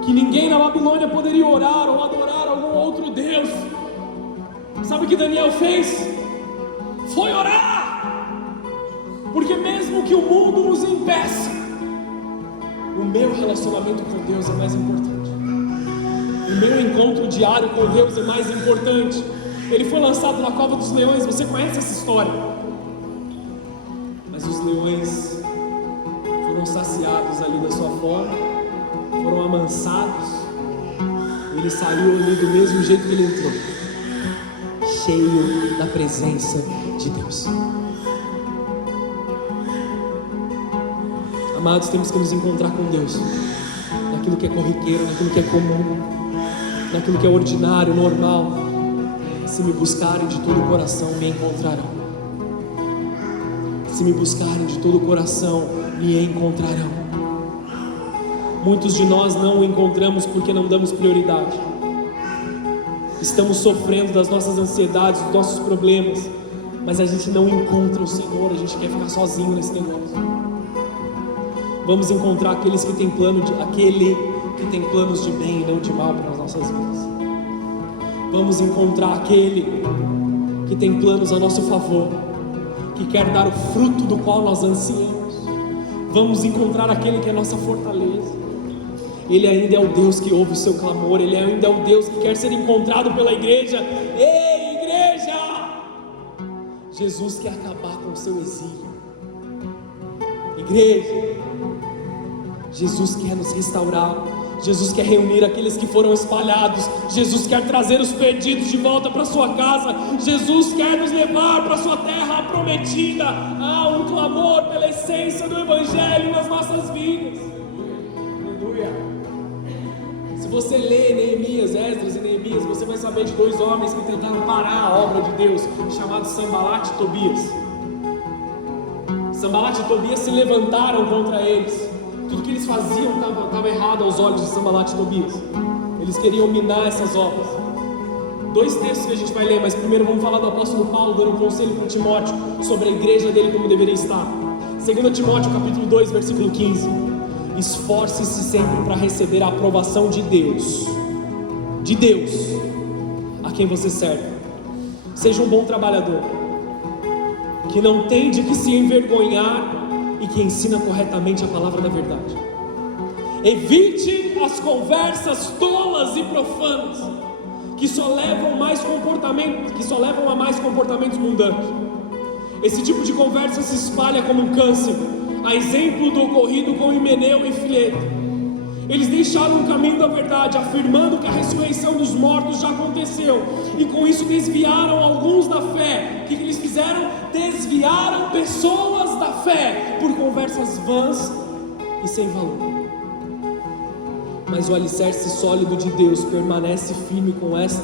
que ninguém na Babilônia poderia orar ou adorar algum outro Deus, sabe o que Daniel fez? Foi orar, porque mesmo que o mundo nos impeça, o meu relacionamento com Deus é mais importante, o meu encontro diário com Deus é mais importante. Ele foi lançado na cova dos leões, você conhece essa história, mas os leões foram saciados ali da sua fome, foram amansados, e ele saiu ali do mesmo jeito que ele entrou, cheio da presença de Deus. Amados, temos que nos encontrar com Deus naquilo que é corriqueiro, naquilo que é comum, naquilo que é ordinário, normal. Se me buscarem de todo o coração, me encontrarão. Se me buscarem de todo o coração, me encontrarão. Muitos de nós não o encontramos porque não damos prioridade. Estamos sofrendo das nossas ansiedades, dos nossos problemas, mas a gente não encontra o Senhor, a gente quer ficar sozinho nesse negócio. Vamos encontrar aquele que tem planos de bem e não de mal para as nossas vidas. Vamos encontrar aquele que tem planos a nosso favor, que quer dar o fruto do qual nós ansiamos. Vamos encontrar aquele que é nossa fortaleza. Ele ainda é o Deus que ouve o seu clamor, Ele ainda é o Deus que quer ser encontrado pela igreja. Ei, igreja! Jesus quer acabar com o seu exílio. Igreja, Jesus quer nos restaurar. Jesus quer reunir aqueles que foram espalhados. Jesus quer trazer os perdidos de volta para sua casa. Jesus quer nos levar para sua terra prometida. Há um clamor pela essência do Evangelho nas nossas vidas. Aleluia. Se você lê Neemias, Esdras e Neemias, você vai saber de dois homens que tentaram parar a obra de Deus, chamados Sanbalat e Tobias. Sanbalat e Tobias se levantaram contra eles. Tudo que eles faziam estava errado aos olhos de Sanbalat e Tobias. Eles queriam minar essas obras. Dois textos que a gente vai ler, mas primeiro vamos falar do apóstolo Paulo dando um conselho para Timóteo sobre a igreja dele como deveria estar. 2 Timóteo capítulo 2, versículo 15. Esforce-se sempre para receber a aprovação de Deus, a quem você serve. Seja um bom trabalhador, que não tem de que se envergonhar e que ensina corretamente a palavra da verdade. Evite as conversas tolas e profanas, que só levam a mais comportamentos mundanos. Esse tipo de conversa se espalha como um câncer, a exemplo do ocorrido com Himeneu e Fileto. Eles deixaram o caminho da verdade, afirmando que a ressurreição dos mortos já aconteceu, e com isso desviaram alguns da fé. O que eles fizeram? Desviaram pessoas da fé por conversas vãs e sem valor. Mas o alicerce sólido de Deus permanece firme com essa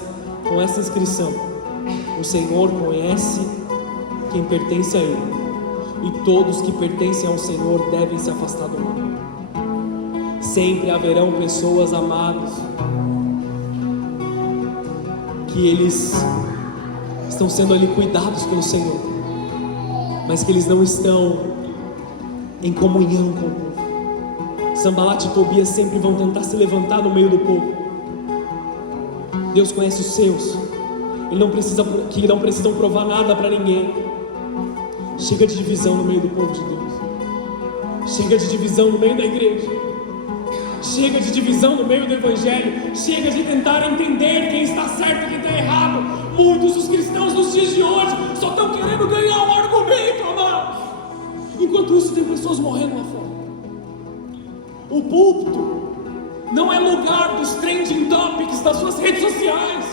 inscrição: o Senhor conhece quem pertence a Ele, e todos que pertencem ao Senhor devem se afastar do mal. Sempre haverão pessoas, amadas, que eles estão sendo ali cuidados pelo Senhor, mas que eles não estão em comunhão com o povo. Sanbalat e Tobias sempre vão tentar se levantar no meio do povo. Deus conhece os seus, que não precisam provar nada para ninguém. Chega de divisão no meio do povo de Deus. Chega de divisão no meio da igreja. Chega de divisão no meio do Evangelho. Chega de tentar entender quem está certo e quem está errado. Muitos dos cristãos nos dias de hoje só estão querendo ganhar um argumento, amados. Enquanto isso, tem pessoas morrendo lá fora. O púlpito não é lugar dos trending topics das suas redes sociais.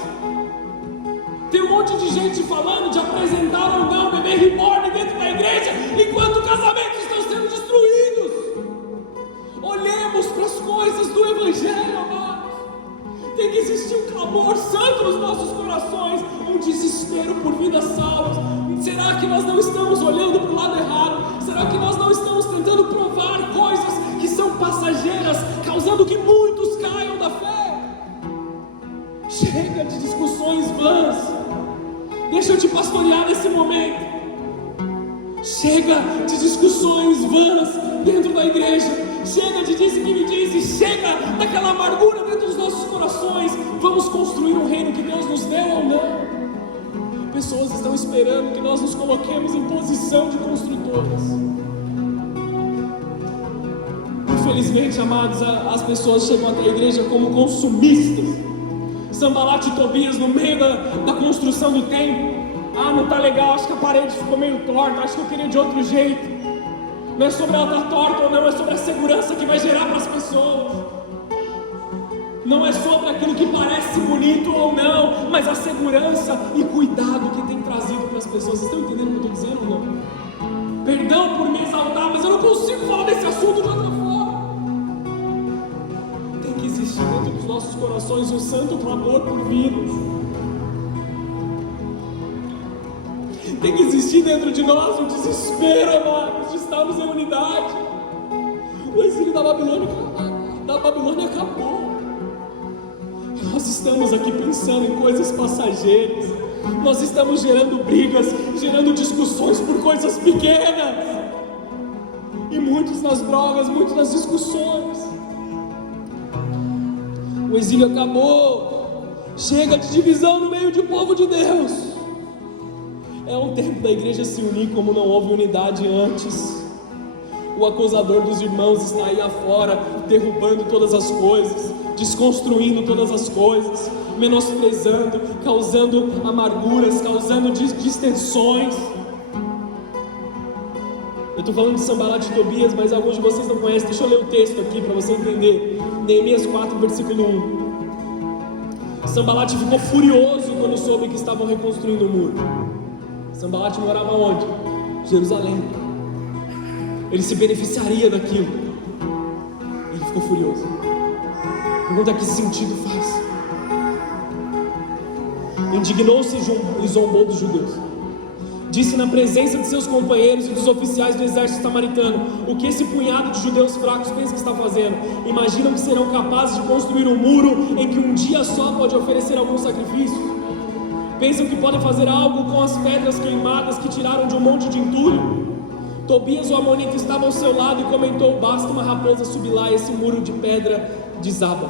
Tem um monte de gente falando de apresentar ou não bebê reborn dentro da igreja, enquanto casamentos estão sendo destruídos. Olhemos para as coisas do Evangelho, amados. Tem que existir um clamor santo nos nossos corações, um desespero por vidas salvas. Será que nós não estamos olhando para o lado errado? Será que nós não estamos tentando provar coisas que são passageiras, causando que muitos caiam da fé? Chega de discussões vãs. Deixa eu te pastorear nesse momento. Chega de discussões vãs dentro da igreja. Chega de disse que me disse. Chega daquela amargura dentro dos nossos corações. Vamos construir um reino que Deus nos deu ou não? Pessoas estão esperando que nós nos coloquemos em posição de construtoras. Infelizmente, amados, as pessoas chegam até a igreja como consumistas. Sanbalat e Tobias no meio da construção do templo. Não tá legal, acho que a parede ficou meio torta, acho que eu queria de outro jeito. Não é sobre ela estar torta ou não, é sobre a segurança que vai gerar para as pessoas. Não é sobre aquilo que parece bonito ou não, mas a segurança e cuidado que tem trazido para as pessoas. Vocês estão entendendo o que eu estou dizendo ou não? Perdão por me exaltar, mas eu não consigo falar desse assunto de outra forma. Tem que existir dentro dos nossos corações um santo clamor por vidas. Tem que existir dentro de nós um desespero, amados, de estarmos em unidade. O exílio da Babilônia acabou. Nós estamos aqui pensando em coisas passageiras. Nós estamos gerando brigas, gerando discussões por coisas pequenas. E muitos nas drogas, muitos nas discussões. O exílio acabou. Chega de divisão no meio do povo de Deus. É um tempo da igreja se unir como não houve unidade antes. O acusador dos irmãos está aí afora, derrubando todas as coisas, desconstruindo todas as coisas, menosprezando, causando amarguras, causando distensões. Eu estou falando de Sanbalat e Tobias, mas alguns de vocês não conhecem. Deixa eu ler o texto aqui para você entender. Neemias 4, versículo 1. Sanbalat ficou furioso quando soube que estavam reconstruindo o muro. Sanbalat morava onde? Jerusalém. Ele se beneficiaria daquilo. Ele ficou furioso. Pergunta: que sentido faz? Indignou-se e zombou dos judeus. Disse na presença de seus companheiros e dos oficiais do exército samaritano: o que esse punhado de judeus fracos pensa que está fazendo? Imaginam que serão capazes de construir um muro em que um dia só pode oferecer algum sacrifício? Pensam que podem fazer algo com as pedras queimadas que tiraram de um monte de entulho? Tobias, o amonita, estava ao seu lado e comentou: basta uma raposa subir lá, esse muro de pedra desaba.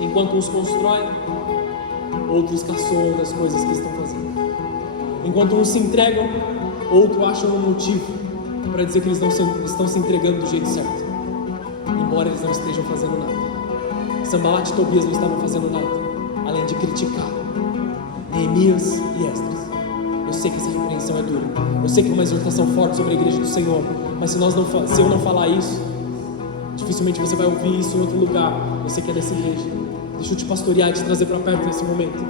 Enquanto uns constroem, outros caçoam das coisas que estão fazendo. Enquanto uns se entregam, outros acham um motivo para dizer que eles não estão se entregando do jeito certo, embora eles não estejam fazendo nada. Sanbalat e Tobias não estavam fazendo nada, além de criticar Neemias e Esdras. Eu sei que essa repreensão é dura, eu sei que é uma exortação forte sobre a igreja do Senhor, mas se eu não falar isso, dificilmente você vai ouvir isso em outro lugar. Você que é dessa igreja, deixa eu te pastorear e te trazer para perto nesse momento.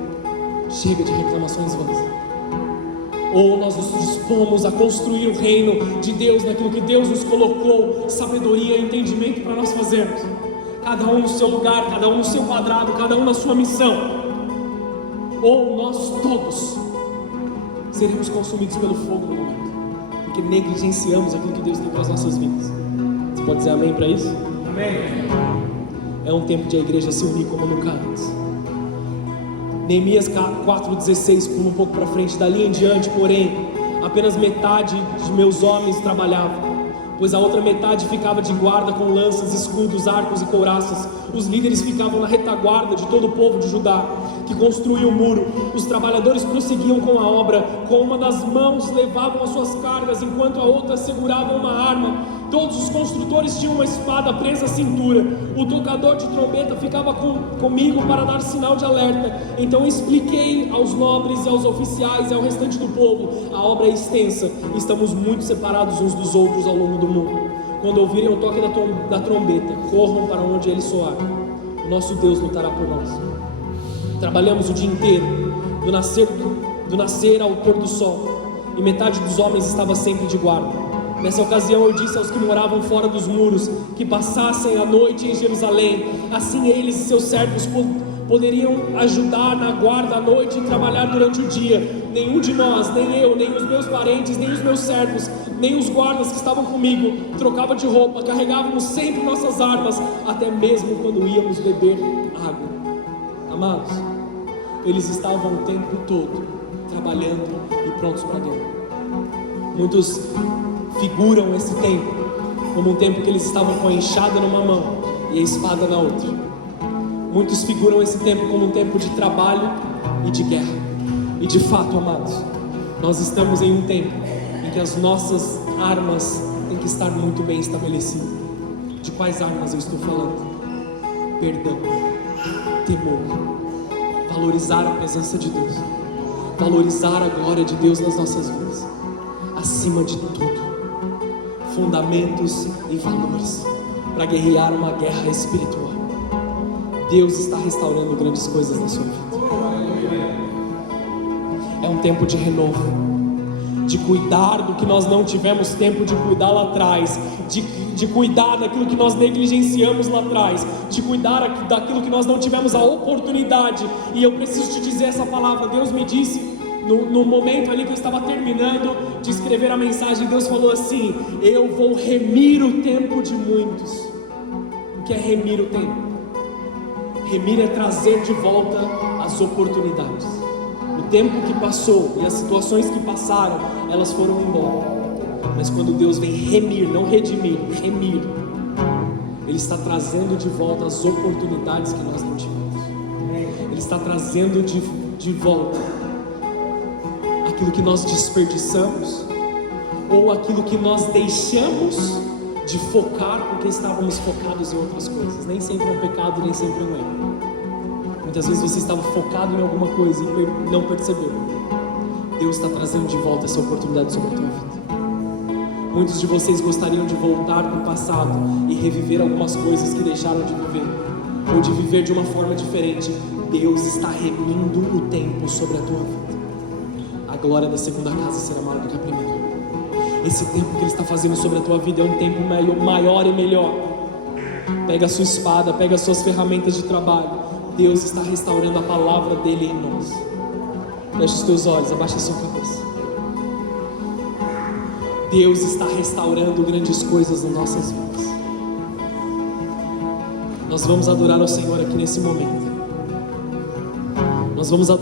Chega de reclamações vãs. Ou nós nos dispomos a construir o reino de Deus naquilo que Deus nos colocou, sabedoria e entendimento para nós fazermos, cada um no seu lugar, cada um no seu quadrado, cada um na sua missão. Ou nós todos seremos consumidos pelo fogo no momento, porque negligenciamos aquilo que Deus tem para as nossas vidas. Você pode dizer amém para isso? Amém. É um tempo de a igreja se unir como nunca antes. Neemias 4,16, pula um pouco para frente. Dali em diante, porém, apenas metade de meus homens trabalhava, pois a outra metade ficava de guarda com lanças, escudos, arcos e couraças. Os líderes ficavam na retaguarda de todo o povo de Judá, que construía o muro. Os trabalhadores prosseguiam com a obra, com uma das mãos levavam as suas cargas, enquanto a outra segurava uma arma. Todos os construtores tinham uma espada presa à cintura. O tocador de trombeta ficava comigo para dar sinal de alerta. Então expliquei aos nobres e aos oficiais e ao restante do povo: a obra é extensa, estamos muito separados uns dos outros ao longo do muro. Quando ouvirem o toque da trombeta, corram para onde ele soar. O nosso Deus lutará por nós. Trabalhamos o dia inteiro, do nascer ao pôr do sol, e metade dos homens estava sempre de guarda. Nessa ocasião eu disse aos que moravam fora dos muros que passassem a noite em Jerusalém. Assim eles e seus servos poderiam ajudar na guarda à noite e trabalhar durante o dia. Nenhum de nós, nem eu, nem os meus parentes, nem os meus servos, nem os guardas que estavam comigo, trocava de roupa. Carregávamos sempre nossas armas, até mesmo quando íamos beber água. amados, eles estavam o tempo todo trabalhando e prontos para a guerra. Muitos figuram esse tempo como um tempo que eles estavam com a enxada numa mão e a espada na outra. Muitos figuram esse tempo como um tempo de trabalho e de guerra. E de fato, amados, nós estamos em um tempo em que as nossas armas têm que estar muito bem estabelecidas. De quais armas eu estou falando? Perdão, temor, valorizar a presença de Deus, valorizar a glória de Deus nas nossas vidas, acima de tudo, fundamentos e valores para guerrear uma guerra espiritual. Deus está restaurando grandes coisas na sua vida. É um tempo de renovo, de cuidar do que nós não tivemos tempo de cuidar lá atrás, de cuidar daquilo que nós negligenciamos lá atrás, de cuidar daquilo que nós não tivemos a oportunidade. E eu preciso te dizer essa palavra. Deus me disse, no momento ali que eu estava terminando de escrever a mensagem, Deus falou assim: eu vou remir o tempo de muitos. O que é remir o tempo? Remir é trazer de volta as oportunidades. O tempo que passou e as situações que passaram, elas foram embora. Mas quando Deus vem remir, não redimir, remir, Ele está trazendo de volta as oportunidades que nós não tivemos. Ele está trazendo de volta aquilo que nós desperdiçamos, ou aquilo que nós deixamos de focar porque estávamos focados em outras coisas. Nem sempre é um pecado, nem sempre é um erro. Muitas vezes você estava focado em alguma coisa e não percebeu. Deus está trazendo de volta essa oportunidade sobre a tua vida. Muitos de vocês gostariam de voltar para o passado e reviver algumas coisas que deixaram de viver, ou de viver de uma forma diferente. Deus está remindo o tempo sobre a tua vida. A glória da segunda casa será maior do que a primeira. Esse tempo que Ele está fazendo sobre a tua vida é um tempo maior e melhor. Pega a sua espada, pega as suas ferramentas de trabalho. Deus está restaurando a palavra dEle em nós. Feche os teus olhos, abaixa a sua cabeça. Deus está restaurando grandes coisas nas nossas vidas. Nós vamos adorar ao Senhor aqui nesse momento. Nós vamos adorar.